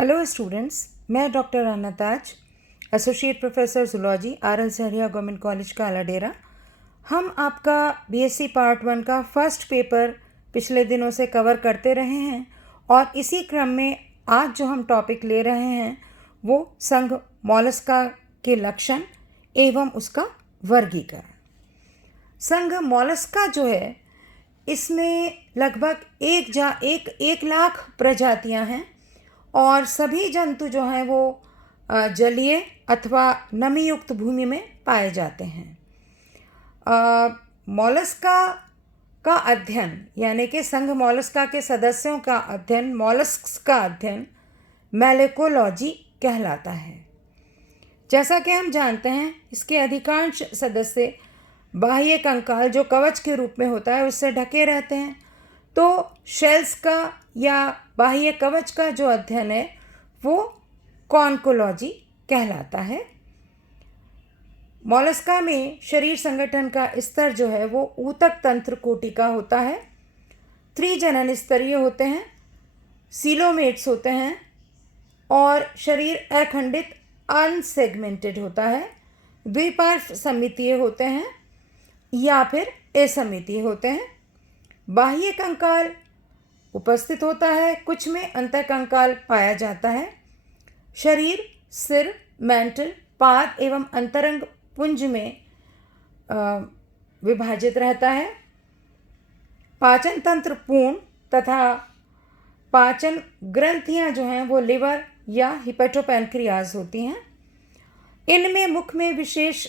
Hello students, मैं doctor Rana Taj, associate professor zoology, R L Sahariya government college का अलाडेरा। हम आपका बीएससी पार्ट 1 का फर्स्ट पेपर पिछले दिनों से कवर करते रहे हैं और इसी क्रम में आज जो हम टॉपिक ले रहे हैं वो संघ मोलस्का के लक्षण एवं उसका वर्गीकरण। संघ मोलस्का जो है इसमें लगभग एक लाख प्रजातियां हैं और सभी जंतु जो हैं वो जलीय अथवा नमी युक्त भूमि में पाए जाते हैं। मोलस्का का अध्ययन यानी कि संघ मोलस्का के सदस्यों का अध्ययन, मोलस्क्स का अध्ययन मैलेकोलॉजी कहलाता है। जैसा कि हम जानते हैं इसके अधिकांश सदस्य बाह्य कंकाल जो कवच के रूप में होता है उससे ढके रहते हैं, तो शेल्स का या बाह्य कवच का जो अध्ययन है वो कॉन्कोलॉजी कहलाता है। मोलस्का में शरीर संगठन का स्तर जो है वो ऊतक तंत्र कोटि का होता है, त्रिजनन स्तरीय होते हैं, सीलोमेट्स होते हैं और शरीर अखंडित अनसेगमेंटेड होता है, द्विपार्श्व सममितीय होते हैं या फिर असममितीय होते हैं। बाह्य कंकाल उपस्थित होता है, कुछ में अंतःकंकाल पाया जाता है। शरीर सिर, मेंटल, पाद एवं अंतरंग पुंज में विभाजित रहता है। पाचन तंत्र पूर्ण तथा पाचन ग्रंथियां जो हैं वो लिवर या हिपेटोपैनक्रियाज होती हैं। इनमें मुख में विशेष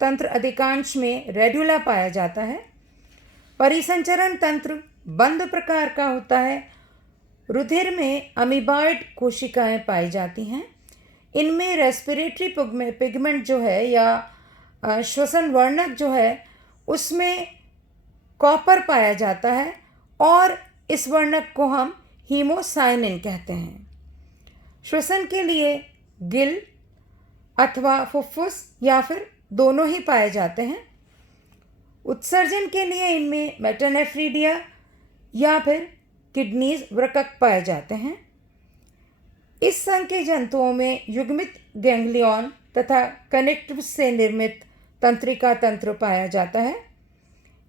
तंत्र अधिकांश में रेड्यूला पाया जाता है। परिसंचरण तंत्र बंद प्रकार का होता है। रुधिर में अमीबॉइड कोशिकाएं पाई जाती हैं। इनमें रेस्पिरेटरी पिगमेंट जो है या श्वसन वर्णक जो है उसमें कॉपर पाया जाता है और इस वर्णक को हम हीमोसाइनिन कहते हैं। श्वसन के लिए गिल अथवा फुफ्फुस या फिर दोनों ही पाए जाते हैं। उत्सर्जन के लिए इनमें मेटानेफ्रीडिया या फिर किडनीज वृक्क पाए जाते हैं। इस संघ के जंतुओं में युग्मित गैंग्लियन तथा कनेक्टिव से निर्मित तंत्रिका तंत्र पाया जाता है,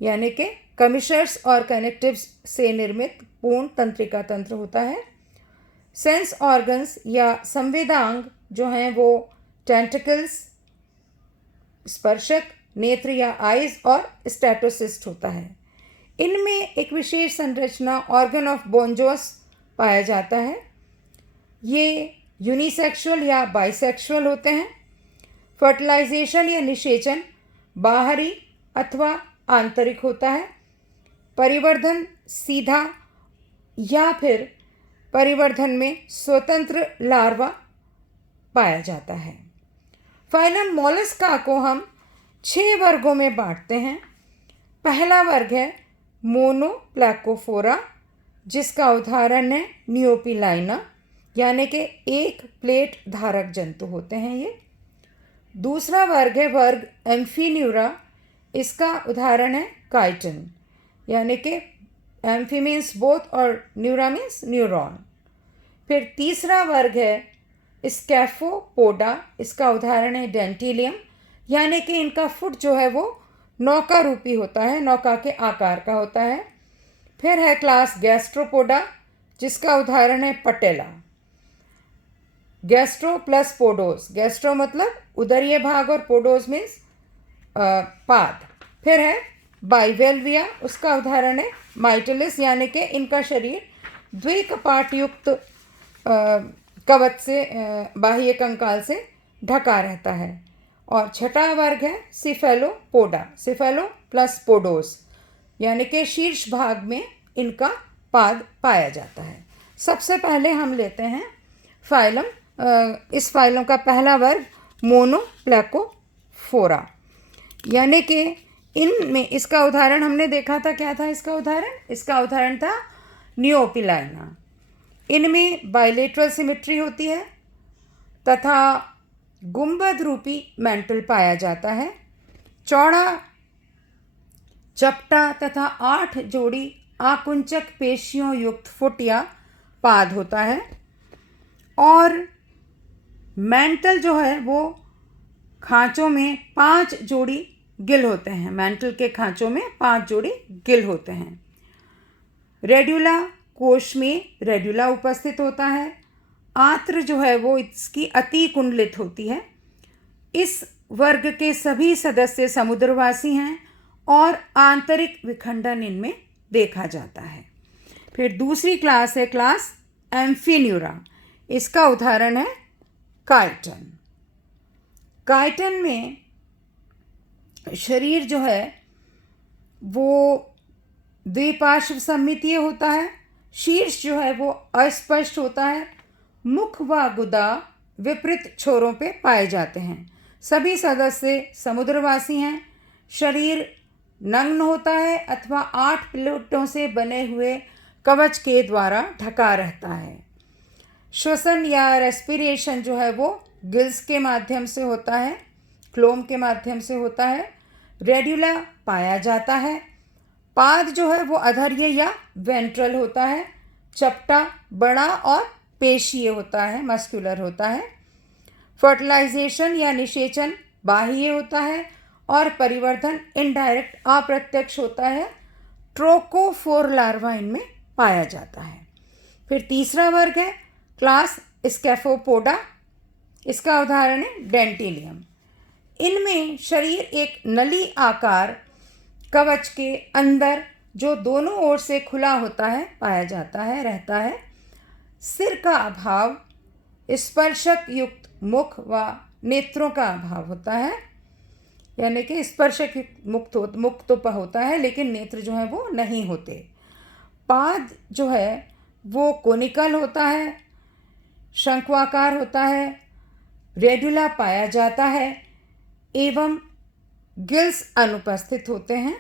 यानी कि कमिशर्स और कनेक्टिव्स से निर्मित पूर्ण तंत्रिका तंत्र होता है। सेंस ऑर्गन्स या संवेदांग जो हैं वो टेंटिकल्स, स्पर्शक, नेत्र या आइज और स्टेटोसिस्ट होता है। इनमें एक विशेष संरचना ऑर्गन ऑफ बोंजोस पाया जाता है। ये यूनिसेक्सुअल या बाइसेक्सुअल होते हैं। फर्टिलाइजेशन या निषेचन बाहरी अथवा आंतरिक होता है। परिवर्धन सीधा या फिर परिवर्धन में स्वतंत्र लार्वा पाया जाता है। फाइलम मोलस्का को हम 6 वर्गों में बांटते हैं। पहला वर्ग है मोनोप्लैकोफोरा, जिसका उदाहरण है नियोपिलाइना, यानी कि एक प्लेट धारक जंतु होते हैं ये। दूसरा वर्ग है वर्ग एम्फीन्यूरा, इसका उदाहरण है काइटन, यानी कि एम्फी मीन्स बोथ और न्यूरा मीन्स न्यूरॉन। फिर तीसरा वर्ग है स्कैफोपोडा, इसका उदाहरण है डेंटिलियम, यानी कि इनका फुट जो है वो नौका रूपी होता है, नौका के आकार का होता है। फिर है क्लास गैस्ट्रोपोडा, जिसका उदाहरण है पटेला। गैस्ट्रो प्लस पोडोस, गैस्ट्रो मतलब उदरीय भाग और पोडोस मीन्स पाद। फिर है बाइवेल्विया, उसका उदाहरण है माइटिलिस, यानी कि इनका शरीर द्विकपाट युक्त कवच से बाह्य कंकाल से ढका रहता है। और छठा वर्ग है सिफेलोपोडा, सिफेलो प्लस पोडोस, यानी कि शीर्ष भाग में इनका पाद पाया जाता है। सबसे पहले हम लेते हैं फाइलम, इस फाइलम का पहला वर्ग मोनोप्लैकोफोरा, यानी कि इनमें इसका उदाहरण हमने देखा था, क्या था इसका उदाहरण था नियोपिलाइना। इनमें बाइलेटरल सिमेट्री होती है तथा गुंबद रूपी मेंटल पाया जाता है। चौड़ा, चपटा तथा 8 जोड़ी आकुंचक पेशियों युक्त फुट या पाद होता है और मैंटल जो है वो खांचों में 5 जोड़ी गिल होते हैं। मैंटल के खांचों में 5 जोड़ी गिल होते हैं। रेड्यूला कोश में रेड्यूला उपस्थित होता है। आंत्र जो है वो इसकी अति कुंडलित होती है। इस वर्ग के सभी सदस्य समुद्रवासी हैं और आंतरिक विखंडन इनमें देखा जाता है। फिर दूसरी क्लास है क्लास एम्फीन्यूरा। इसका उदाहरण है काइटन। काइटन में शरीर जो है वो द्विपार्श्व सममितीय होता है। शीर्ष जो है वो अस्पष्ट होता है। मुख व गुदा विपरीत छोरों पे पाए जाते हैं। सभी सदस्य समुद्रवासी हैं। शरीर नग्न होता है अथवा 8 प्लेटों से बने हुए कवच के द्वारा ढका रहता है। श्वसन या रेस्पिरेशन जो है वो गिल्स के माध्यम से होता है, क्लोम के माध्यम से होता है। रेड्यूला पाया जाता है। पाद जो है वो अधर्य या वेंट्रल होता है। चपटा, बड़ा और पेशीय होता है, मस्कुलर होता है। फर्टिलाइजेशन या निषेचन बाह्य होता है और परिवर्धन इनडायरेक्ट अप्रत्यक्ष होता है। ट्रोकोफोर लार्वा इनमें पाया जाता है। फिर तीसरा वर्ग है क्लास स्कैफोपोडा। इसका उदाहरण है डेंटिलियम। इनमें शरीर एक नली आकार कवच के अंदर जो दोनों ओर से खुला होता है पाया जाता है, रहता है। सिर का अभाव, स्पर्शक युक्त मुख व नेत्रों का अभाव होता है, यानी कि स्पर्शक युक्त मुख तो होता है लेकिन नेत्र जो है वो नहीं होते। पाद जो है वो कोनिकल होता है, शंक्वाकार होता है। रेड्यूला पाया जाता है एवं गिल्स अनुपस्थित होते हैं।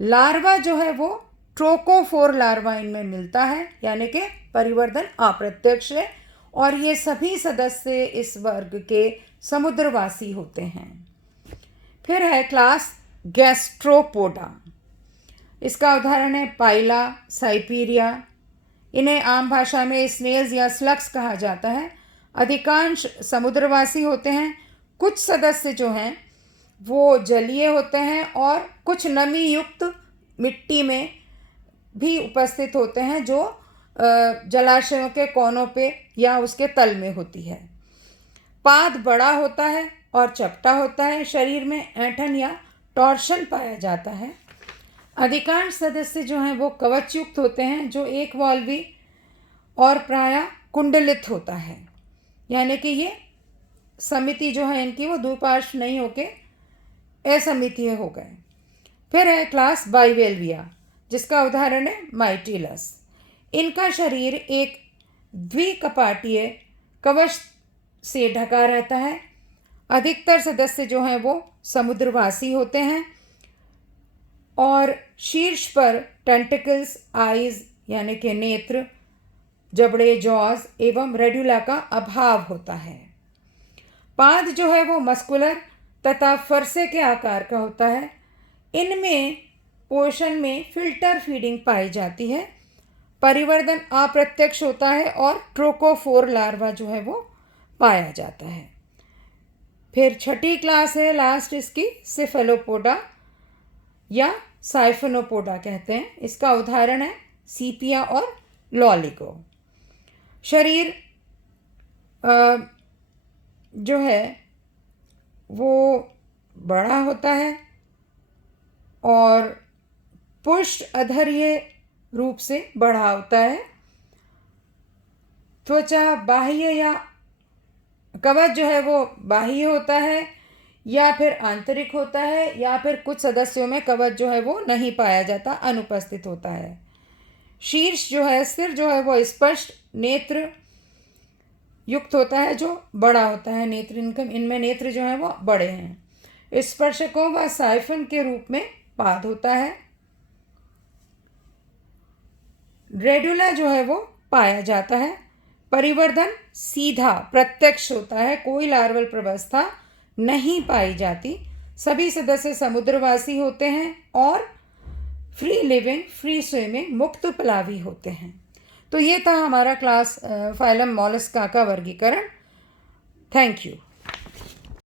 लार्वा जो है वो ट्रोकोफोर लार्वा इनमें मिलता है, यानी कि परिवर्धन अप्रत्यक्ष है और ये सभी सदस्य इस वर्ग के समुद्रवासी होते हैं। फिर है क्लास गैस्ट्रोपोडा। इसका उदाहरण है पाइला, साइपीरिया। इन्हें आम भाषा में स्नेल्स या स्लग्स कहा जाता है। अधिकांश समुद्रवासी होते हैं। कुछ सदस्य जो हैं वो जलीय होते हैं और कुछ नमी युक्त मिट्टी में भी उपस्थित होते हैं जो जलाशयों के कोनों पे या उसके तल में होती है। पाद बड़ा होता है और चपटा होता है। शरीर में ऐंठन या टॉर्शन पाया जाता है। अधिकांश सदस्य जो हैं वो कवच युक्त होते हैं जो एक वॉल्वी और प्रायः कुंडलित होता है, यानी कि ये समिति जो है इनकी वो द्विपार्श्व नहीं होके असमितीय हो गए। फिर है क्लास बाइवेल्विया, जिसका उदाहरण है माइटिलस। इनका शरीर एक द्विकपाटीय कवच से ढका रहता है। अधिकतर सदस्य जो हैं वो समुद्रवासी होते हैं और शीर्ष पर टेंटिकल्स, आइज यानी कि नेत्र, जबड़े, जॉज एवं रेड्यूला का अभाव होता है। पाद जो है वो मस्कुलर तथा फरसे के आकार का होता है। इनमें पोषण में फिल्टर फीडिंग पाई जाती है। परिवर्धन अप्रत्यक्ष होता है और ट्रोकोफोर लार्वा जो है वो पाया जाता है। फिर छठी क्लास है लास्ट इसकी सिफेलोपोडा या साइफोनोपोडा कहते हैं। इसका उदाहरण है सीपिया और लॉलिगो। शरीर जो है वो बड़ा होता है और पुष्ट अधर्य रूप से बड़ा होता है। त्वचा बाह्य या कवच जो है वो बाह्य होता है या फिर आंतरिक होता है, या फिर कुछ सदस्यों में कवच जो है वो नहीं पाया जाता, अनुपस्थित होता है। शीर्ष जो है, सिर जो है वो स्पष्ट नेत्र युक्त होता है जो बड़ा होता है। नेत्र इनमें नेत्र जो है वो बड़े हैं। स्पर्शकों व साइफन के रूप में पाद होता है। रेड्यूला जो है वो पाया जाता है। परिवर्धन सीधा प्रत्यक्ष होता है, कोई लार्वल प्रवस्था नहीं पाई जाती। सभी सदस्य समुद्रवासी होते हैं और फ्री लिविंग, फ्री स्विमिंग, मुक्त पलावी होते हैं। तो ये था हमारा क्लास फाइलम मोलस्का का वर्गीकरण। Thank you.